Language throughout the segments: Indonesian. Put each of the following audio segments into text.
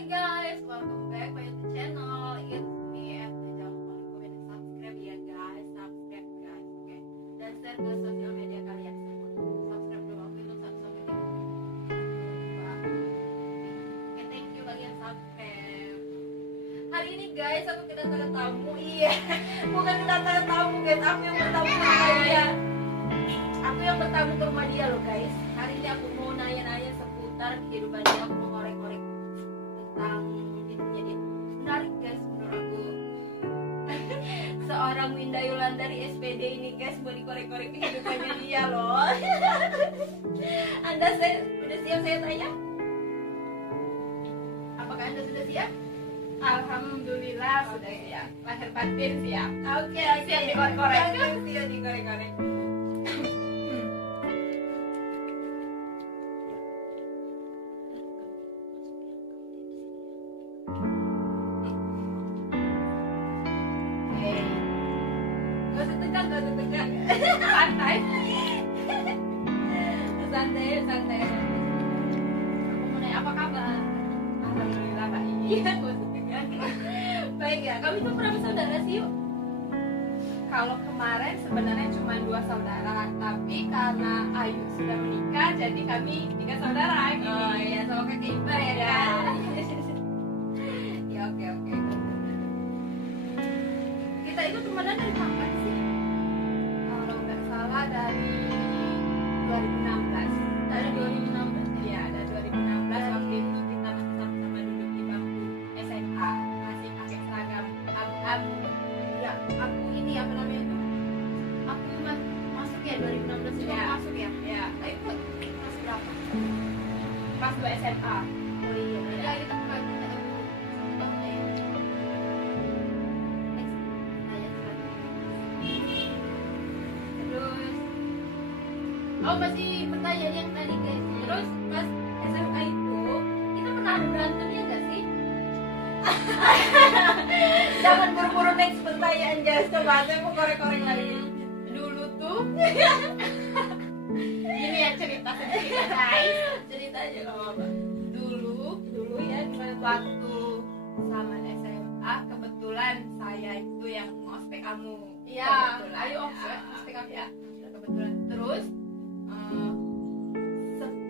Hai guys, welcome back my YouTube channel. It's me and jangan lupa komen dan subscribe ya guys, subscribe guys, oke? Dan share ke sosial media kalian semua. Subscribe dulu aku itu 1 sampai 3. Oke, thank you bagi yang subscribe. Hari ini guys aku kedatangan tamu, iya, bukan kedatangan tamu guys, aku yang bertamu ke rumah dia. Aku yang bertamu ke rumah dia loh guys. Hari ini aku mau nanya-nanya seputar kehidupan dia, aku mau ngorek-ngorek tentang hidupnya dia. Menarik guys menurut aku. Seorang Winda Yulan dari SPD ini guys mau dikorek-korek kehidupannya dia loh. Anda sudah siap saya tanya? Apakah Anda sudah siap? Alhamdulillah sudah siap. Lahir batin siap. Oke, Siap dikorek-korek. Siap dikorek-korek. Gak usah tegang. Santai. Santai. Aku mau nanya apa kabar? Alhamdulillah baik. Iya, gak usah tegang. Baik ya, kami tuh berapa saudara sih yuk? Kalau kemarin sebenarnya cuma 2 saudara, tapi karena Ayu sudah menikah, jadi kami 3 saudara. Oh iya, sama kakak Iba ya Ya. kan? Ya oke. Kita itu temenan dari kapan sih? Kalau nggak salah dari 2016. Dari 2016. Iya, dari 2016 waktu itu kita masih sama-sama duduk di bangku SMA, masih pakai seragam abu-abu. Ya, aku ini apa namanya itu? Aku masuk ya 2016 itu Ya. masuk ya. Ya, Ayo kelas berapa? pas 2 SMA. Oh iya, berarti kita bukan ketemu tahun ya. Terus, oh masih pertanyaan yang tadi guys. Terus pas SMA itu kita pernah ada berantemnya nggak sih? Jangan buru-buru next pertanyaan guys. Coba saya mau korek-korek lagi. Dulu tuh gini ya cerita sedikit guys. Cerita aja kalau apa. Dulu ya gimana waktu zaman SMA kebetulan saya itu yang ngospek kamu. Iya, Kebetulan. ayo ospek aku. Ya, kebetulan. Terus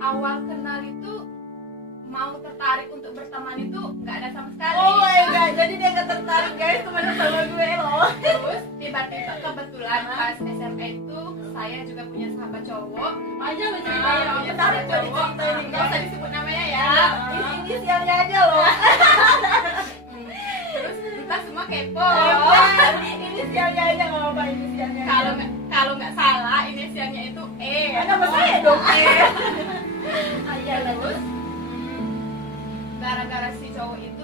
awal kenal itu mau tertarik untuk berteman itu nggak ada sama sekali. Oh my god, jadi dia gak tertarik guys temenan sama gue loh. Terus tiba-tiba kebetulan pas SMA itu saya juga punya sahabat cowok. Aja lo ceritain, punya menarik sahabat kok cowok. diceritain Nggak usah guys. disebut namanya ya. Ya, inisialnya aja loh. Terus kita semua kepo. Inisialnya aja nggak apa inisialnya. Kalau nggak salah inisialnya itu E. nama saya dong. Iya, terus gara-gara si cowok itu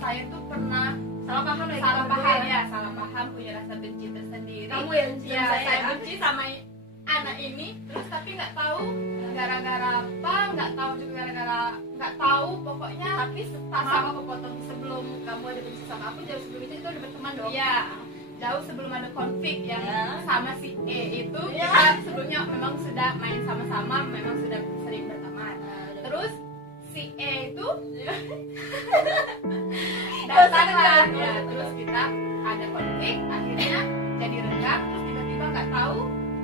saya tuh pernah Salah paham lagi. salah paham punya rasa benci tersendiri. Kamu yang benci ya, sama saya, saya ya? benci sama anak ini, terus tapi nggak tahu gara-gara apa, nggak tahu pokoknya. Tapi pas Sama aku potong sebelum kamu ada benci sama aku, jauh sebelum itu kita udah berteman dong. ya jauh sebelum ada konflik yang Ya. sama si E itu Ya. kita sebelumnya memang sudah main sama-sama, memang sudah sering berteman. Terus si E itu datanglah ya, terus kita ada konflik, akhirnya jadi renggang, terus tiba-tiba nggak tahu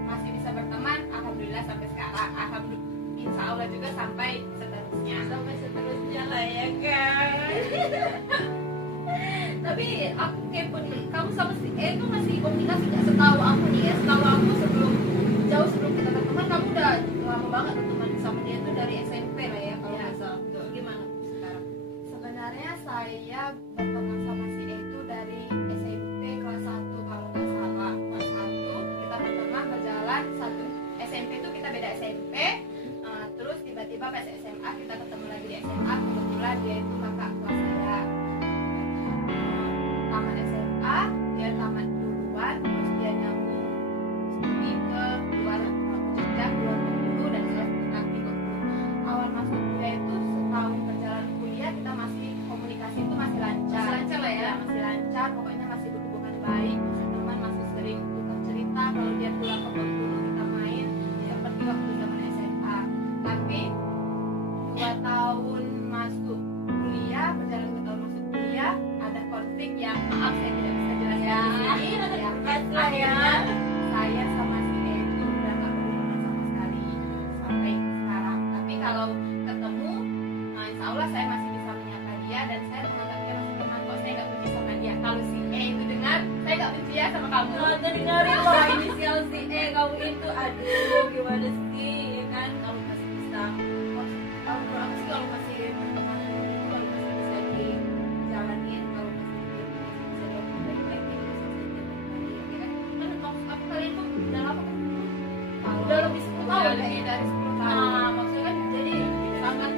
masih bisa berteman, alhamdulillah sampai sekarang, alhamdulillah insya Allah juga sampai seterusnya. Sampai seterusnya lah ya kan. Tapi aku kepo nih, kamu sama si E itu masih komunikasi nggak? Setahu aku nih ya, setahu aku jauh sebelum kita berteman, kamu udah lama banget berteman sama dia itu dari SMP lah ya kalau Ya. nggak salah. Gimana sekarang? Sebenarnya saya berteman sama si E itu dari SMP kelas 1 kalau nggak salah. Kelas 1 kita berteman berjalan satu SMP itu kita beda SMP. Terus tiba-tiba pas SMA kita ketemu lagi di SMA, kebetulan dia itu kakak kelas saya. Tamat SMA, dia tamat duluan, terus dia nyambung studi ke luar Jogja, keluar dulu dan saya praktik waktu awal masuk kuliah itu setahun berjalan kuliah kita masih komunikasi itu masih lancar. Masih lancar lah ya? Masih lancar, pokoknya masih berhubungan baik, masih teman, masih sering tukar cerita. Kalau dia pulang ke Bengkulu kita main seperti waktu zaman SMA. Tapi 2 tahun masuk kuliah Aduh, gimana sih, ya kan? Kamu masih bisa, kalau menurut aku sih kalau masih pertemanan itu kalau masih bisa dijalanin, kalau masih bisa dilakukan baik-baik, itu masih bisa dilakukan baik, ya kan? Kan maksud aku kalian tuh udah lama kan? Udah lebih 10 tahun Udah ya? lebih dari 10 tahun. Nah, maksudnya kan jadi sangat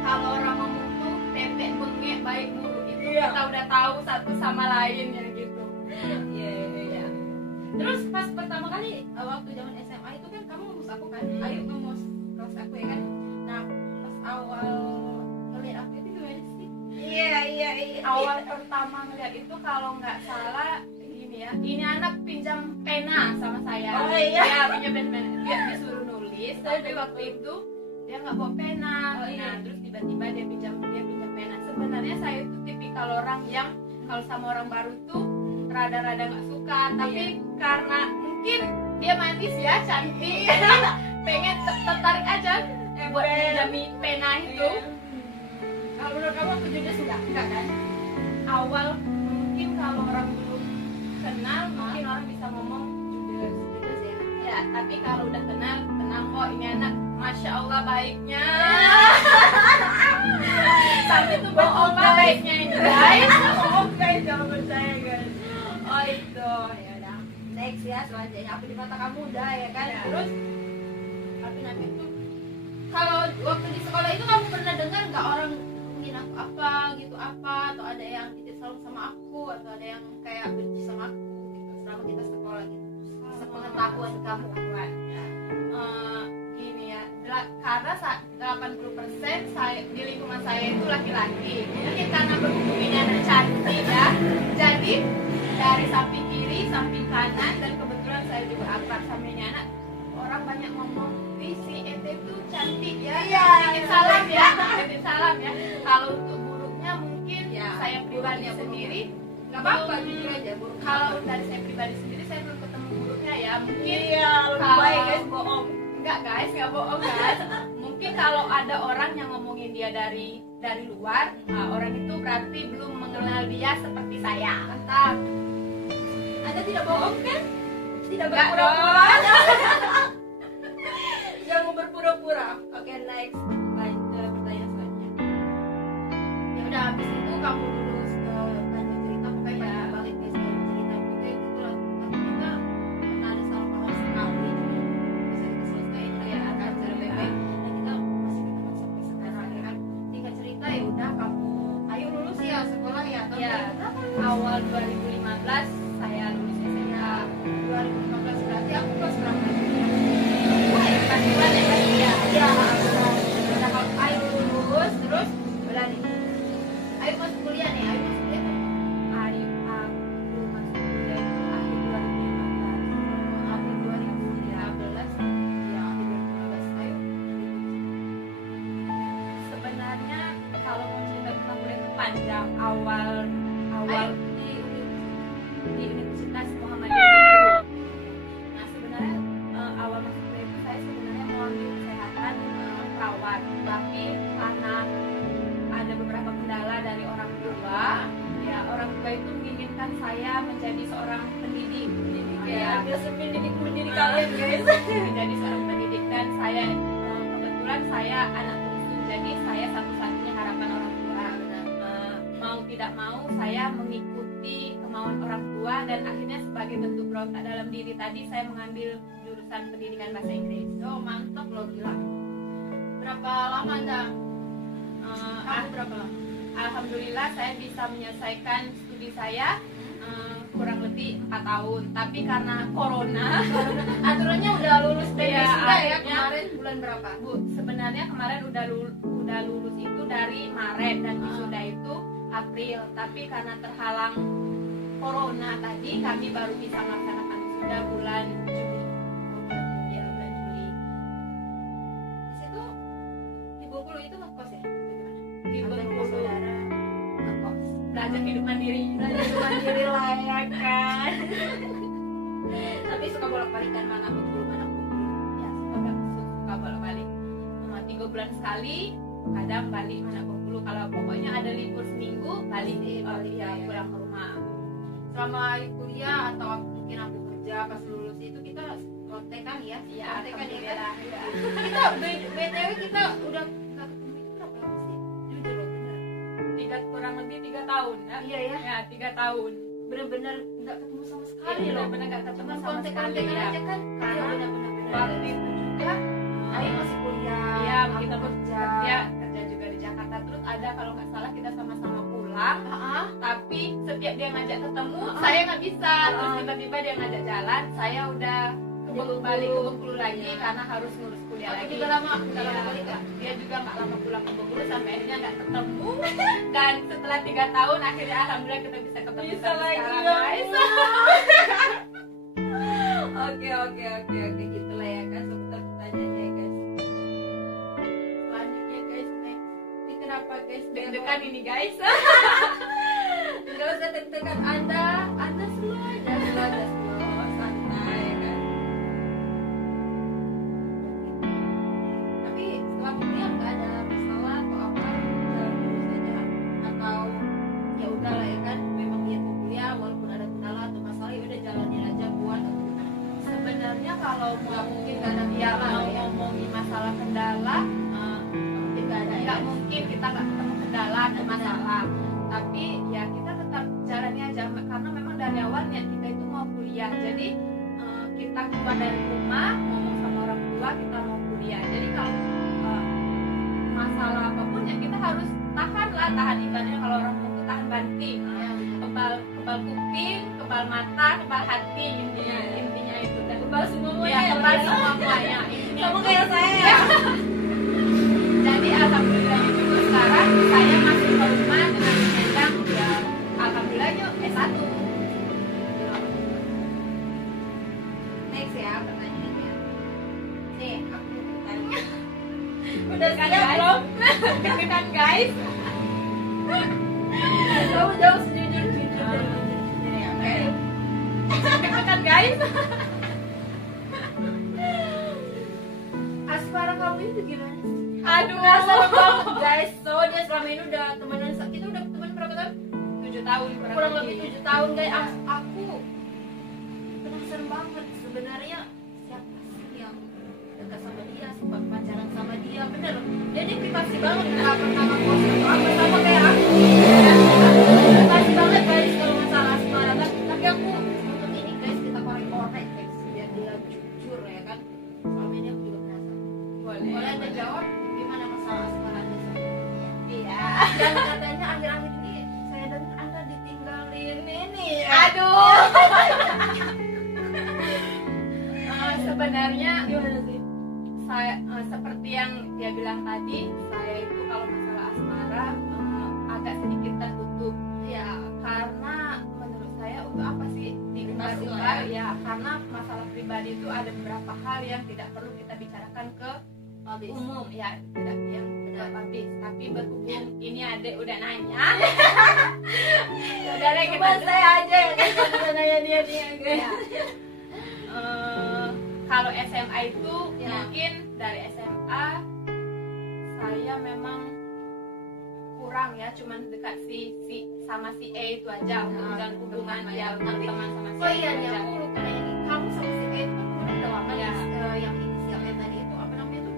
Kalau orang ngomong tuh tetek bengek baik buruk itu Iya. kita udah tahu satu sama lain ya gitu. iya. Terus pas pertama kali waktu zaman SMA itu kan kamu ngemus aku kan, Ayu ngemus kelas aku ya kan. Nah pas awal ngeliat aku itu gimana sih? Iya. Awal pertama ngeliat itu kalau nggak salah gini ya, ini anak pinjam pena sama saya. Oh, iya. Ya pinjam pena, dia disuruh nulis, tapi waktu itu dia nggak bawa pena. Oh, iya. Nah terus tiba-tiba dia pinjam pena. Sebenarnya saya itu tipikal orang yang kalau sama orang baru tuh rada-rada nggak suka, tapi karena mungkin dia manis ya, cantik, pengen tertarik aja buat pinjamin pena itu. Kalau menurut kamu aku judes enggak kan? Awal mungkin kalau orang belum kenal mungkin orang bisa ngomong judes Judes ya. ya, tapi kalau udah kenal tenang kok, ini anak masya Allah baiknya. Tapi itu bohong baiknya ini guys. Bohong guys, jangan percaya guys. Oh itu, ya udah. Next ya, selanjutnya apa di mata kamu udah ya kan? Ya. Terus tapi nanti tuh kalau waktu di sekolah itu kamu pernah dengar nggak orang ngomongin aku apa gitu apa, atau ada yang titip salam sama aku, atau ada yang kayak benci sama aku gitu selama kita sekolah gitu? Sepengetahuan kamu kan? Gini ya, karena 80% saya di lingkungan saya itu laki-laki. Mungkin karena berhubungannya anak cantik ya, jadi dari samping kiri, samping kanan, dan kebetulan saya juga akrab sama ini anak, orang banyak ngomong, "Wih, si ente tuh cantik ya." Iya. Titip salam ya, titip salam ya. Kalau untuk buruknya mungkin Ya, saya pribadi buruknya, sendiri Nggak apa-apa, jujur aja buruk. kalau dari saya pribadi sendiri saya belum ketemu buruknya ya. Mungkin Iya, lebih kalau- baik guys bohong. enggak guys, nggak bohong guys. Mungkin kalau ada orang yang ngomongin dia dari luar, orang itu berarti belum mengenal dia seperti saya. Mantap. Anda tidak bohong kan? Tidak Nggak berpura-pura. Jangan berpura-pura. Oke, next. Lanjut ke pertanyaan selanjutnya. Ya udah, habis itu kamu lulus ke lanjut cerita, pokoknya Ya. balik guys ke cerita pokoknya gitu lah. Tapi kita pernah ada salah paham sekali, bisa kita selesaiin lah ya kan secara baik-baik. Dan kita masih berteman sampai sekarang ya kan. Singkat cerita ya udah kamu ayo lulus ya sekolah ya. Tahun Ya. 2000 berapa? Awal 2015 saya lulus SMA. 2015 berarti aku kelas berapa? Wah, ya, kelas 2 ya berarti ya. Ya, udah kalau Ayu lulus terus udah nih. Ayu masuk kuliah nih, Ayu masuk kuliah kan? Aku masuk kuliah itu akhir 2015. Akhir 2015. Ya, akhir 2015 Ayu. Sebenarnya kalau mau cerita tentang kuliah itu panjang. Awal Ayu di Universitas Muhammadiyah Bengkulu. Nah sebenarnya awal masuk kuliah itu saya sebenarnya mau ambil kesehatan perawat, tapi karena ada beberapa kendala dari orang tua, ya orang tua itu menginginkan saya menjadi seorang pendidik. ya, biasa mendidik Ah. kalian guys. Menjadi seorang pendidik, dan saya kebetulan saya anak bungsu, jadi saya satu-satunya harapan orang tua. Mau tidak mau saya mengikuti kemauan orang tua, dan akhirnya sebagai bentuk berontak dalam diri tadi saya mengambil jurusan pendidikan bahasa Inggris. Oh, mantap loh, gila. Berapa lama Anda? Kamu berapa lama? Alhamdulillah saya bisa menyelesaikan studi saya kurang lebih 4 tahun, tapi karena corona Aturannya udah lulus dari Iya, wisuda ya akhirnya- kemarin bulan berapa? Bu, sebenarnya kemarin udah lulus itu dari Maret, dan wisuda itu April, tapi karena terhalang corona tadi kami baru bisa melaksanakan wisuda bulan Juli. Ya, bulan Juli. Di situ di Bengkulu itu ngekos ya? Di Atau Bengkulu saudara ngekos? belajar hidup mandiri. Belajar mandiri lah ya kan. Tapi suka bolak-balik kan, mana Bengkulu mana Bengkulu. Ya, suka bolak-balik. 3 bulan sekali, kadang balik mana Bengkulu. Kalau pokoknya ada libur seminggu, balik Balik, ya, ya. pulang ke rumah. Selama kuliah atau mungkin aku kerja pas lulus itu kita Iya, Kontekan ya kan. alhamdulillah. Iya. Kita BTW kita udah nggak ketemu itu berapa lama sih? Jujur loh bener. Kurang lebih 3 tahun ya. Iya ya. Ya, 3 tahun. Bener-bener nggak ketemu sama sekali Iya, loh. bener-bener nggak ketemu Cuman sama kontek-kontekan sekali, ya. aja kan. Karena Iya bener-bener. Waktu itu juga Ayo masih kuliah. iya aku kita kerja. kerja juga di Jakarta. Terus ada kalau nggak salah kita sama-sama pulang, Ah, tapi setiap dia ngajak ketemu Ah. saya nggak bisa. Terus Ah. tiba-tiba dia ngajak jalan, saya udah balik ke Bengkulu lagi Iya. karena harus ngurus kuliah aku lagi. juga lama nggak lama Iya, balik ya. dia juga nggak lama pulang ke Bengkulu sampai akhirnya nggak ketemu. Dan setelah 3 tahun akhirnya alhamdulillah kita bisa ketemu Bisa sampai lagi sekarang, ya. guys. Oke gitulah ya kan seputar pertanyaannya ya guys. Selanjutnya guys next. Ini kenapa guys Deg-degan ini guys. Gak usah deg-degan Anda slow aja slow santai ya kan. Tapi setelah kuliah nggak ada masalah atau apa jalan terus saja atau ya udahlah ya kan memang niat mau kuliah walaupun ada kendala atau masalah ya udah jalanin aja buat atau gimana. Sebenarnya kalau Nggak mungkin nggak ada ya kendala mau ya. ngomongin masalah kendala, Mungkin nggak ada ya. nggak mungkin kita nggak ketemu kendala ada masalah. Tapi ya kita tetap jalani aja karena memang dari awal niat kita itu mau kuliah. Jadi kita keluar dari rumah ngomong sama orang tua kita mau kuliah. Jadi kalau masalah apapun ya kita harus tahan ibaratnya kalau orang tua itu tahan banting. Kebal kuping, kebal mata, kebal hati intinya itu dan Kebal semuanya ya, ya, kebal ya. semuanya intinya Kamu itu. kayak saya ya. Jadi alhamdulillah itu sekarang saya masih ke rumah dengan menyandang ya alhamdulillah yuk S1. Next ya pertanyaannya. Nih aku bertanya. Udah siap guys? belum? Deg-degan guys. Kamu jawab sejujur-jujurnya ya. Oke. Deg-degan guys. Asmara kamu itu gimana sih? Aduh. Penasaran banget guys. So dia selama ini udah temenan kita udah temen berapa tahun? 7 tahun Kurang lebih 7 tahun guys. Aku penasaran banget sebenarnya siapa sih yang dekat sama dia, sempat pacaran sama dia, bener. Dia privasi banget, nggak pernah ngepost atau apa sama kayak aku. Privasi banget guys kalau masalah asmara kan. Tapi aku untuk ini guys kita korek-korek guys biar dia jujur ya kan. Selama ini aku juga penasaran. Boleh Anda jawab gimana masalah asmara Anda sama dia? Iya. Dan katanya akhir-akhir ini saya dengar Anda ditinggalin ini. Aduh. Sebenarnya Gimana sih? saya seperti yang dia bilang tadi, saya itu kalau masalah asmara agak sedikit tertutup ya karena menurut saya untuk apa sih Privasi lah diumbar ya karena masalah pribadi itu ada beberapa hal yang tidak perlu kita bicarakan ke umum ya tidak yang ke publik tapi berhubung ini adek udah nanya udah deh kita Cuma saya aja yang nanya dia guys. ya. Kalau SMA itu Ya. mungkin dari SMA saya memang kurang ya cuman dekat si sama si E itu aja dan hubungan ya Tapi- teman sama si Oh E iya itu nih aja. aku lupa nanya nih. Kamu sama si E itu kan temenan udah lama Iya. yang inisial E tadi itu apa namanya tuh?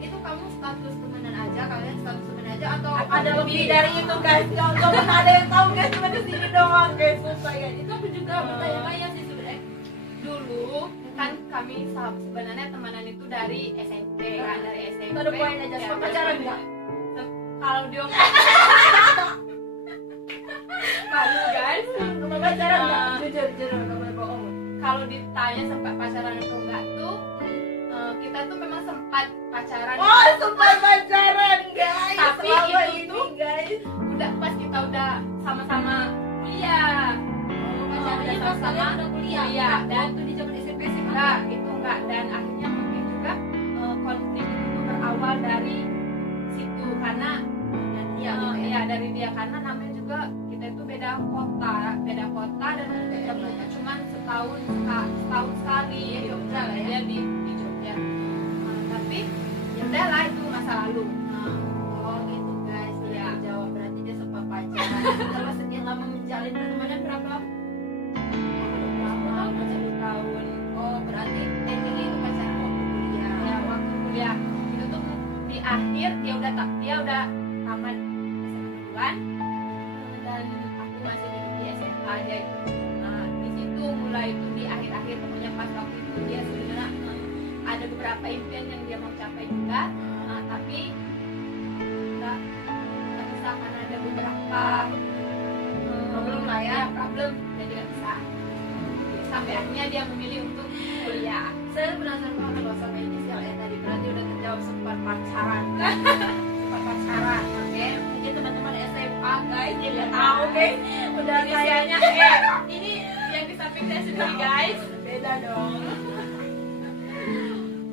Itu kamu status temenan aja, kalian status temenan aja atau Atau ada lebih? lebih dari itu guys? Gak pernah ada yang tahu guys, cuma di sini doang guys. Sumpah guys. Itu aku juga bertanya-tanya sih sebenarnya. Dulu kan kami sebenarnya temenan itu dari SMP kan dari SMP. Itu ada poin aja, Ya, sempat pacaran nggak? Kalau dia malu guys. Sama pacaran nggak? Ah. Jujur, nggak boleh bohong. Kalau ditanya sempat pacaran atau enggak tuh kita tuh memang sempat pacaran. Oh, sempat pacaran guys. Tapi Selama itu ini, tuh guys. udah pas kita udah sama-sama kuliah. Pacarannya udah pas sama-sama kalian udah kuliah. kuliah. Dan waktu di zaman SMP sih enggak, itu enggak dan akhirnya mungkin juga konflik itu tuh berawal dari situ karena Iya, gitu ya. ya dari dia karena namanya juga kita itu beda kota dan ketemu cuman setahun sekali Di Jogja lah ya. dia di Jogja. Tapi ya udahlah itu masa lalu. Oh gitu guys, Iya. udah jawab berarti dia sempat pacaran. Setelah sekian lama menjalin pertemanan berapa lama? Lama 1 tahun. Oh berarti akhir dia udah tamat SMA duluan, dan aku masih duduk di SMA aja gitu. Nah, di situ mulai itu di akhir-akhir, pokoknya pas waktu itu dia sebenarnya ada beberapa impian yang dia mau capai juga, tapi nggak bisa karena ada beberapa Problem lah ya. problem, jadi nggak bisa. Sampai akhirnya dia memilih untuk kuliah. Saya penasaran banget loh sama inisialnya tadi, berarti udah terjawab sempat pacaran. Sempat pacaran, oke? Jadi teman-teman SMA guys, dia udah tahu guys, udah Inisialnya kayaknya ini yang di samping saya sendiri guys. beda dong.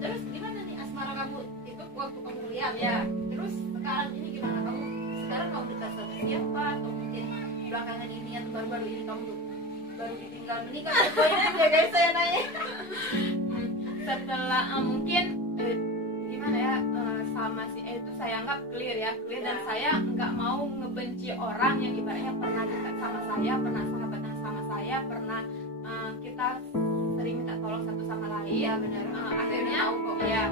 Terus gimana nih asmara kamu itu waktu kamu kuliah ya? Terus sekarang ini gimana kamu? Sekarang kamu dekat sama siapa? Atau mungkin belakangan ini atau baru-baru ini kamu baru ditinggal menikah? Pokoknya ya guys, saya nanya. Setelah mungkin gimana ya, sama si E itu saya anggap clear dan saya nggak mau ngebenci orang yang ibaratnya pernah dekat sama saya, pernah sahabatan sama saya, pernah kita sering minta tolong satu sama lain. Iya benar. Akhirnya tahu kok. ya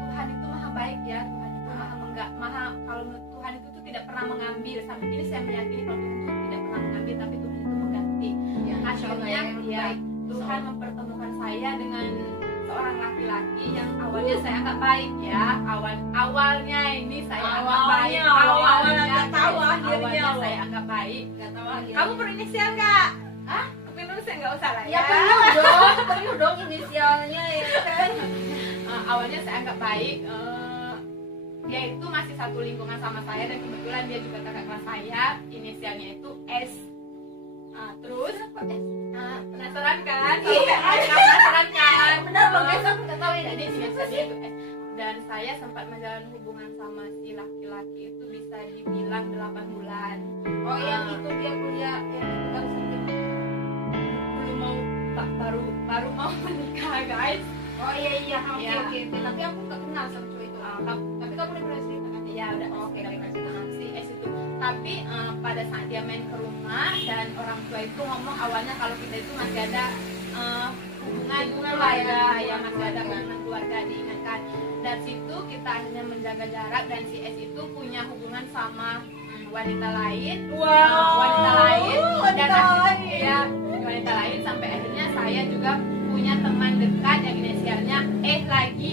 Tuhan itu maha baik ya, Tuhan itu maha kalau menurut Tuhan itu tuh tidak pernah mengambil. Sampai kini saya meyakini kalau Tuhan itu tidak pernah mengambil, tapi Tuhan itu mengganti. Ya, Akhirnya ya Tuhan mempertemukan saya dengan seorang laki-laki yang awalnya saya anggap baik ya. Awalnya ini saya anggap baik. Awalnya nggak tahu guys, akhirnya awalnya loh. saya anggap baik. Nggak tahu akhirnya. Kamu perlu inisial nggak? Hah? Perlu saya nggak usah lah Ya perlu dong inisialnya ya kan. Awalnya saya anggap baik. Dia itu masih satu lingkungan sama saya dan kebetulan dia juga kakak kelas saya. Inisialnya itu S. Terus penasaran kan? Iya. Penasaran kan? Benar loh guys, aku nggak tahu ini Jadi siapa inisialnya sih. itu S. Dan saya sempat menjalin hubungan sama si laki-laki itu bisa dibilang 8 bulan. Oh yang itu dia kuliah yang itu kan sedikit. Belum mau baru mau menikah guys. Oh iya oke Ya. oke. Tapi aku nggak kenal sama cowok itu. Tapi kamu udah pernah cerita kan? Ya udah Oke, udah oke. pernah cerita sama si S itu. Tapi pada saat dia main ke rumah dan orang tua itu ngomong awalnya kalau kita itu masih ada hubungan lah ya, keluarga, ya hubungan masih ada keluarga. hubungan keluarga diingatkan. Dari situ kita akhirnya menjaga jarak dan si S itu punya hubungan sama wanita lain. Wanita lain dan akhirnya ya wanita lain sampai akhirnya saya juga punya teman dekat yang inisialnya E lagi.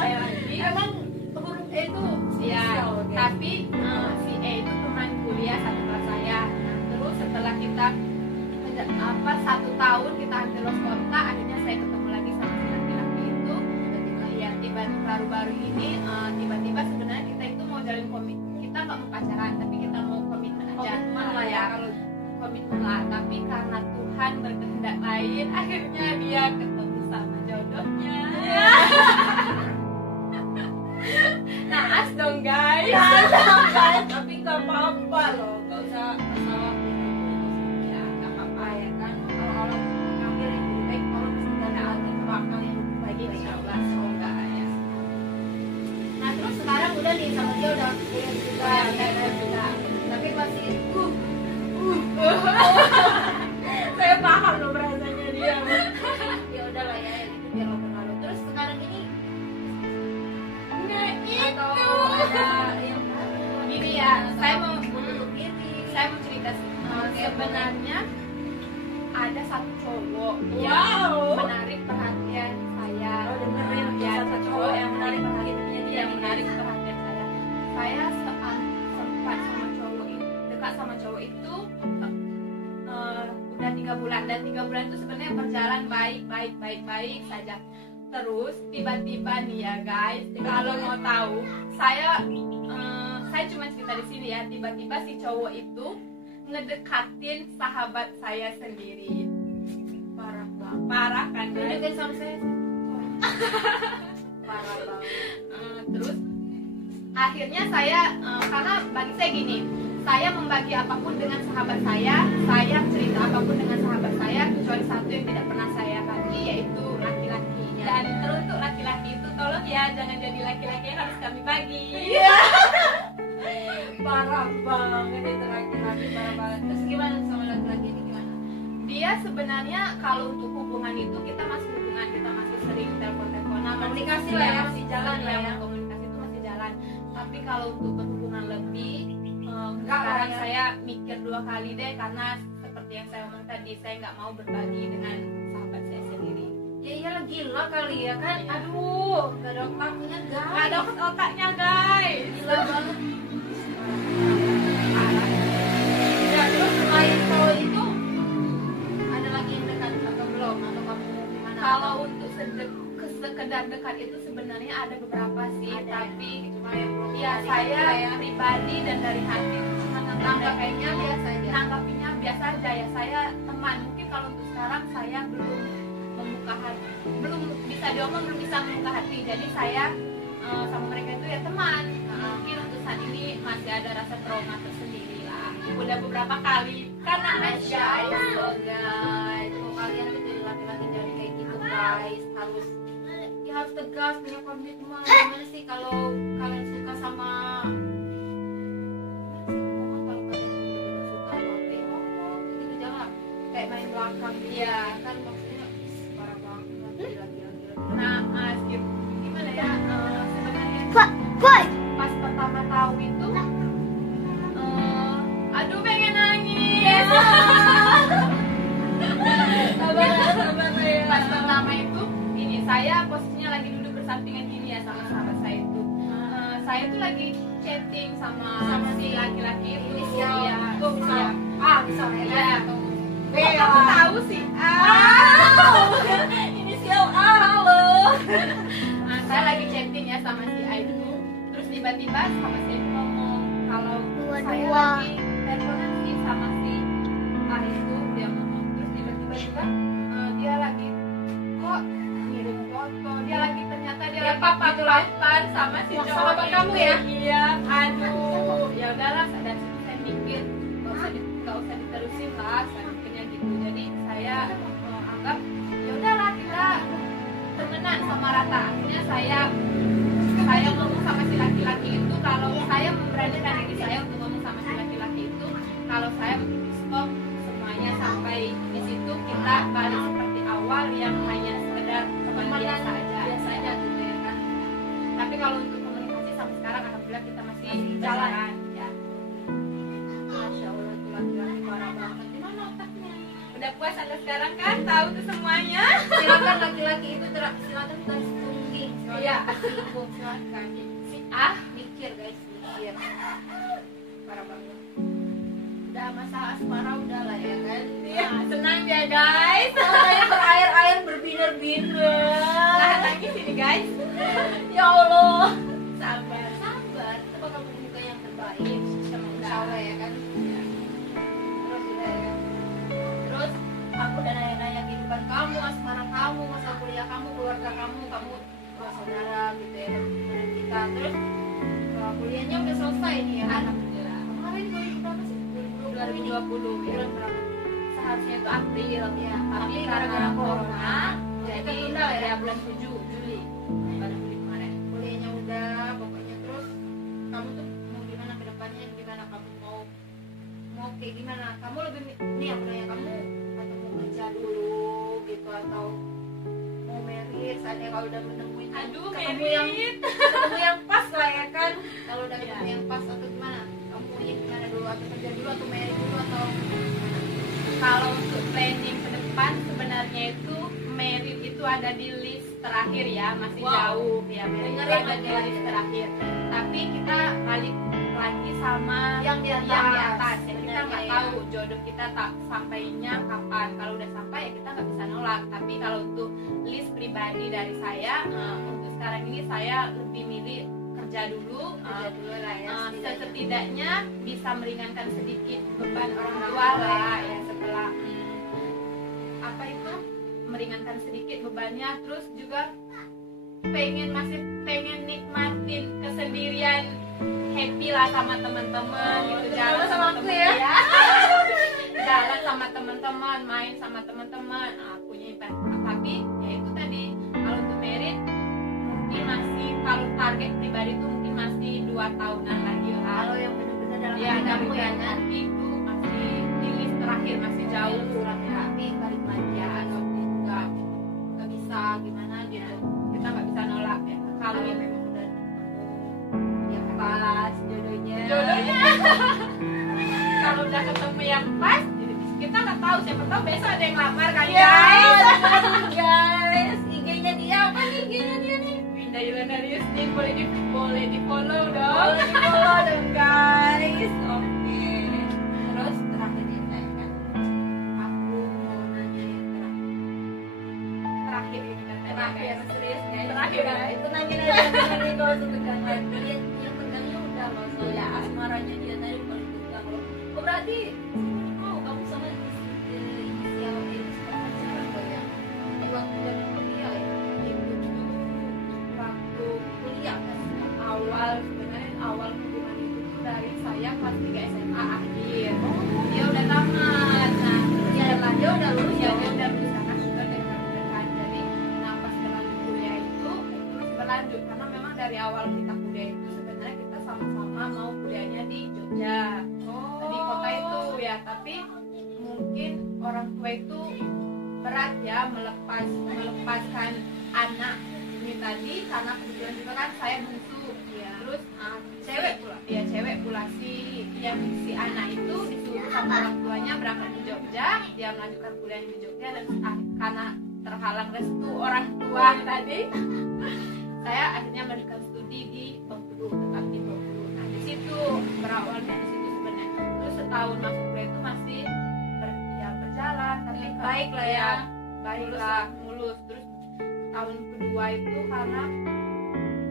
Saya lagi. Emang huruf E itu Ya, inisial, oke. tapi si E itu teman kuliah satu kelas saya. Nah, terus setelah kita 1 tahun kita hampir lost kontak, akhirnya saya ketemu lagi sama si laki-laki itu. Ya, tiba-tiba baru-baru ini tiba-tiba sebenarnya kita itu mau jalin komitmen. Kita nggak mau pacaran, tapi kita mau komitmen aja. Komitmen lah ya. Kalau komitmen lah, tapi karena Tuhan berkehendak lain, akhirnya dia ketemu sama jodohnya. Naas dong guys. Guys, tapi nggak apa-apa loh, nggak usah masalah ya nggak apa-apa ya kan. Kalau Allah mengambil yang lebih baik, Allah pasti ada alternatif yang lebih baik. Insyaallah, semoga ya. Nah terus sekarang udah nih sama dia udah kuliah juga, juga. Tapi masih saya paham loh rasanya dia. Ya udahlah ya, itu biar lo berlalu. Terus sekarang ini atau ada yang Gini ya, saya mau menutup diri. saya mau cerita sih. Sebenarnya ada satu cowok Wow. yang menarik perhatian saya. Oh, dengerin Ya, satu cowok yang menarik perhatian dia. yang menarik perhatian saya. Saya sempat sama cowok itu, dekat sama cowok itu udah 3 bulan dan 3 bulan itu sebenarnya berjalan baik saja. Terus tiba-tiba nih ya guys, kalau mau tahu, saya cuma cerita di sini ya. Tiba-tiba si cowok itu ngedekatin sahabat saya sendiri. Parah kan Ini guys? kan sama saya. Parah banget. Terus akhirnya saya karena bagi saya gini, saya membagi apapun dengan sahabat saya cerita apapun dengan sahabat saya kecuali satu yang tidak pernah saya bagi, yaitu laki-laki. Dan terus untuk laki-laki itu tolong ya jangan jadi laki-laki yang harus kami bagi. Parah banget itu laki-laki, parah banget. Terus gimana sama laki-laki ini gimana? Dia sebenarnya kalau untuk hubungan itu kita masih hubungan, kita masih sering telepon-teleponan, komunikasi lah ya, masih jalan lah ya. komunikasi itu masih jalan. Tapi kalau untuk berhubungan lebih Enggak lah sekarang ya. saya mikir 2 kali deh, karena seperti yang saya omong tadi, saya nggak mau berbagi dengan sahabat saya sendiri. Ya iyalah, gila kali ya kan. Iya. Aduh, gak ada otaknya guys. Nggak ada otaknya guys. Gila banget. Ya terus selain cowok itu ada lagi yang dekat atau belum, atau kamu gimana? Kalau untuk sekedar dekat itu sebenarnya ada beberapa sih, Ada, tapi cuma yang belum ya dari saya hati ya. pribadi dan dari hati itu cuma Tanggapinnya biasa aja. Tanggapinya biasa aja ya, saya teman. Mungkin kalau untuk sekarang saya belum membuka hati, belum bisa diomong, belum bisa membuka hati. Jadi saya sama mereka itu ya teman. Mungkin untuk saat ini masih ada rasa trauma tersendiri lah. Udah beberapa kali karena Masya aja. Allah guys, kalau kalian tuh jadi laki-laki jadi kayak gitu guys, harus ya harus tegas, punya komitmen. Gimana sih kalau kalian suka sama kalau kalian suka apa ya ngomong gitu, jangan kayak main belakang gitu. Iya. Kan maksudnya parah banget, gila. Nah, gimana ya? Sebenarnya pas pertama tahu itu, aduh pengen nangis. Sabar ya. Pas pertama itu, ini saya posisinya lagi duduk bersampingan gini ya sama sahabat saya itu. Saya tuh lagi chatting sama si laki-laki itu. Inisial Ya, tuh ya. misalnya Iya. atau B Kok kamu tahu sih? inisial A, halo. Nah, saya lagi chatting ya sama si A itu. Terus tiba-tiba sama si A itu ngomong kalau saya lagi teleponan sih sama si A itu, dia ngomong. Terus tiba-tiba juga dia lagi kok ngirim foto. Dia lagi ternyata dia Ya, lagi pap gitu lah. papan sama si Wah, cowok sahabat itu. kamu ya? Iya, aduh. Ya udahlah, dan saya mikir nggak usah diterusin lah, saya mikirnya gitu. Jadi saya anggap ya udahlah kita temenan sama rata. Akhirnya saya ngomong sama si laki-laki itu, kalau saya memberanikan diri saya untuk ngomong sama si laki-laki itu kalau saya stop semuanya sampai di situ, kita balik seperti awal yang hanya sekedar teman biasa aja gitu ya kan. Tapi kalau untuk komunikasi sampai sekarang alhamdulillah kita masih jalan ya. Masya Allah, tuh laki-laki parah banget. Gimana otaknya? Udah puas anda sekarang kan tahu tuh semuanya. Silakan laki-laki itu silakan garis tungging, Iya. sibuk, silakan. Si Mikir guys, mikir. Parah banget. Udah masalah asmara udah lah ya kan. Nah, senang ya guys. Saya berair-air berbiner-biner. Nah, nangis ini guys. Ya Allah. Sabar. Sabar, kita bakal menemukan yang terbaik. Insya Allah ya kan. Terus udah ya. Terus aku udah nanya-nanya kehidupan kamu, asmara kamu, masa kuliah kamu, keluarga kamu saudara gitu ya dengan kita. Terus kuliahnya udah selesai nih ya. Alhamdulillah. Kemarin 2000 berapa sih? 2020 ya. Bulan berapa? Seharusnya itu April Ya, tapi tapi karena gara-gara corona jadi jadi tertunda lah ya. bulan 7 Juli pada Juli kemarin. Kuliahnya udah, pokoknya terus kamu tuh mau gimana ke depannya, gimana kamu mau kayak gimana? Kamu lebih nih aku nanya kamu atau mau kerja dulu gitu atau mau merit saatnya kalau udah menemui Aduh, ketemu merit. yang pas lah ya kan. Kalau udah Iya. ketemu yang pas atau gimana? Kamu maunya gimana dulu, atau kerja dulu atau merit dulu atau Kalau untuk planning ke depan sebenarnya itu merit itu ada di list terakhir ya, masih Wow. jauh ya, merit itu Dengerin ada di lagi. list terakhir. Tapi kita balik lagi sama Yang di atas. ya. Kita Sebenarnya nggak ya. tahu jodoh kita tak sampainya kapan. Kalau udah sampai ya kita nggak bisa nolak. Tapi kalau untuk list pribadi dari saya, untuk sekarang ini saya lebih milih kerja dulu. kerja dulu lah ya. Setidaknya bisa meringankan sedikit beban orang tua lah ya, setelah apa itu meringankan sedikit bebannya. Terus juga masih pengen nikmatin kesendirian, happy lah sama teman-teman gitu, jalan sama aku temen, ya. jalan sama teman-teman, main sama teman-teman. Punya tapi ya itu tadi, kalau untuk merit mungkin masih, kalau target pribadi itu mungkin masih 2 tahunan lagi lah. Kalau yang benar-benar dalam Ya, hati tapi kamu ya yang kan. nanti itu masih di list terakhir, masih jauh. Tapi balik lagi ya, nggak bisa gimana gitu. Kita nggak bisa nolak. yang pas, kita nggak tahu, siapa tahu besok ada yang lamar kan Ya, guys. guys, IG-nya dia apa nih? IG-nya dia nih. Winda Yulandarius nih, boleh di follow dong. Boleh di follow dong guys. Oke. Terus terakhir nih saya kan, aku mau nanya yang Terakhir ini kan terakhir serius guys. Terakhir, Udah, guys. tenangin aja, tenangin kalau setegang lagi. Yang tegangnya udah loh, soalnya asmaranya dia tadi paling tegang loh. Oh berarti mau kamu sama inisial itu sama siapa ya? Waktu zaman kuliah ya? waktu kuliah kan awal, sebenarnya awal hubungan itu tuh dari saya kelas 3 SMA akhir. Dia udah tamat. Nah, dia udah lulus ya, dia udah lulus karena sudah dengan kan. Jadi, nah pas berlanjut kuliah itu terus berlanjut karena memang dari awal kita kuliah itu sebenarnya kita sama-sama mau kuliahnya di Jogja. Di kota itu ya, tapi mungkin orang tua itu berat ya melepaskan anak ini tadi karena kebetulan juga kan saya bungsu ya. Terus cewek pula si anak itu disuruh sama orang tuanya berangkat ke Jogja, dia melanjutkan kuliahnya di Jogja dan karena terhalang restu orang tua tadi saya akhirnya melanjutkan studi di Bengkulu, tetap di Bengkulu. Nah di situ berawalnya di situ sebenarnya. Terus setahun masuk kuliah itu masih berjalan tapi Baik lah ya. baiklah mulus. Terus tahun kedua itu karena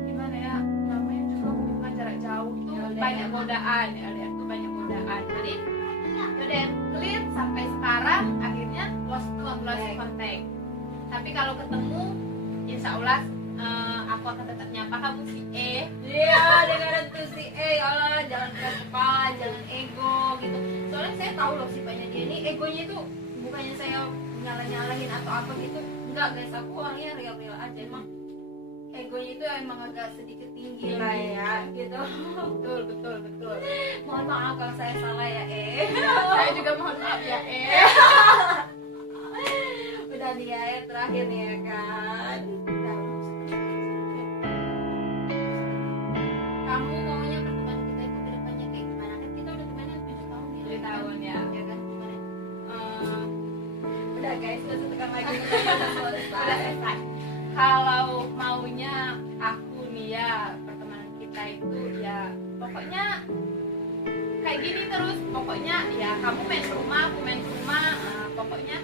gimana ya, namanya juga hubungan jarak jauh tuh banyak godaan ya, lihat tuh banyak godaan. Jadi udah clear sampai sekarang akhirnya lost contact. Tapi kalau ketemu insya Allah aku akan tetap nyapa kamu si E. Iya, dengan tuh si Allah jangan keras kepala, jangan ego gitu. Soalnya saya tahu loh sifatnya dia ini, egonya itu bukannya saya nyalahin atau apa gitu. Enggak guys, aku orangnya real aja. Emang egonya itu emang agak sedikit tinggi lah ya gitu. Betul. Mohon maaf kalau saya salah ya Saya juga mohon maaf ya Udah nih ya, yang terakhir nih ya kan. Kamu maunya pertemanan kita itu kedepannya kayak gimana? Kan kita udah temannya 7 tahun ya. 7 tahun ya. Ya kan gimana? Udah guys, udah setekan lagi. Udah selesai. Kalau maunya aku nih ya, pertemanan kita itu ya pokoknya kayak gini terus. Pokoknya ya kamu main ke rumah, aku main ke rumah. Pokoknya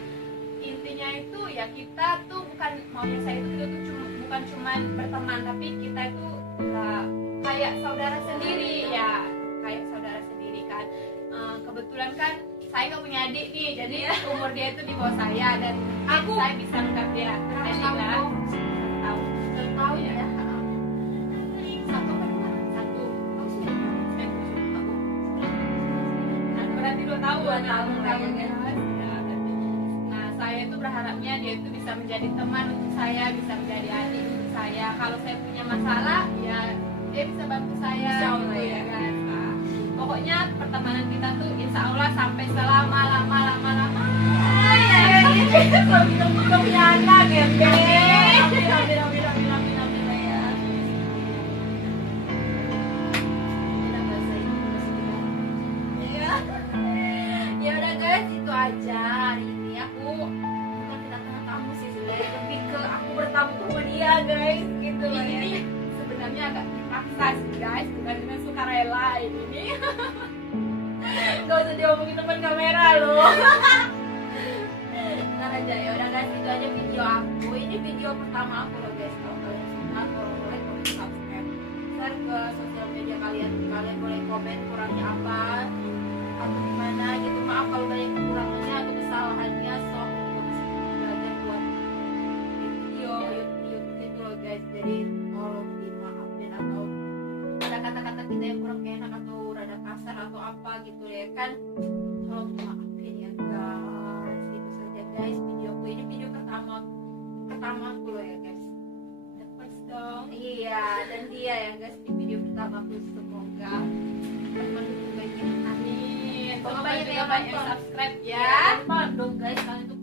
intinya itu ya kita tuh bukan maunya saya itu kita tuh bukan cuman berteman, tapi kita itu ya, kayak saudara sendiri ya, kayak saudara sendiri kan. Kebetulan kan saya nggak punya adik nih, jadi umur dia itu di bawah saya dan saya bisa anggap dia adik lah. Tahu ya. Satu. Aku sih. Aku. Nah, berarti 2 tahun. 2 tahun lah ya, Ya, berarti. Nah, saya itu berharapnya dia itu bisa menjadi teman untuk saya, bisa menjadi adik untuk saya. Kalau saya punya masalah, ya dia bisa bantu saya. Insya Allah gitu ya. kan. Nah, pokoknya pertemanan kita tuh insya Allah sampai selama-lama. Kalau kita punya anak ya, amin ya. Kita bahasa Inggris ya. Ya udah guys, itu aja hari ini. Aku bukan kedatangan tamu sih sebenarnya, lebih ke aku bertamu sama dia guys, gitu loh ya. Ini sebenarnya agak dipaksa sih guys, bukan dengan sukarela ini. Gak usah diomongin depan kamera loh. Ntar aja ya udah guys, itu aja video aku. Ini video pertama aku loh guys. Kalau kalian suka, kalau boleh komen, subscribe, share ke sosial media kalian. Kalian boleh komen kurangnya apa atau gimana gitu. Maaf kalau banyak kekurangannya atau kesalahannya. So juga masih belajar buat video YouTube gitu loh guys. Jadi tolong dimaafin atau ada kata-kata kita yang kurang enak atau rada kasar atau apa gitu ya kan, tolong maafin ya guys. Itu saja guys videoku ini, video pertama aku loh ya guys, the first dong. Iya, dan dia ya guys di video pertama aku. Semoga teman-teman baik ini, amin. Semoga Banyak juga yang banyak nonton. subscribe Ya, ya. lupa dong guys, kalian tuh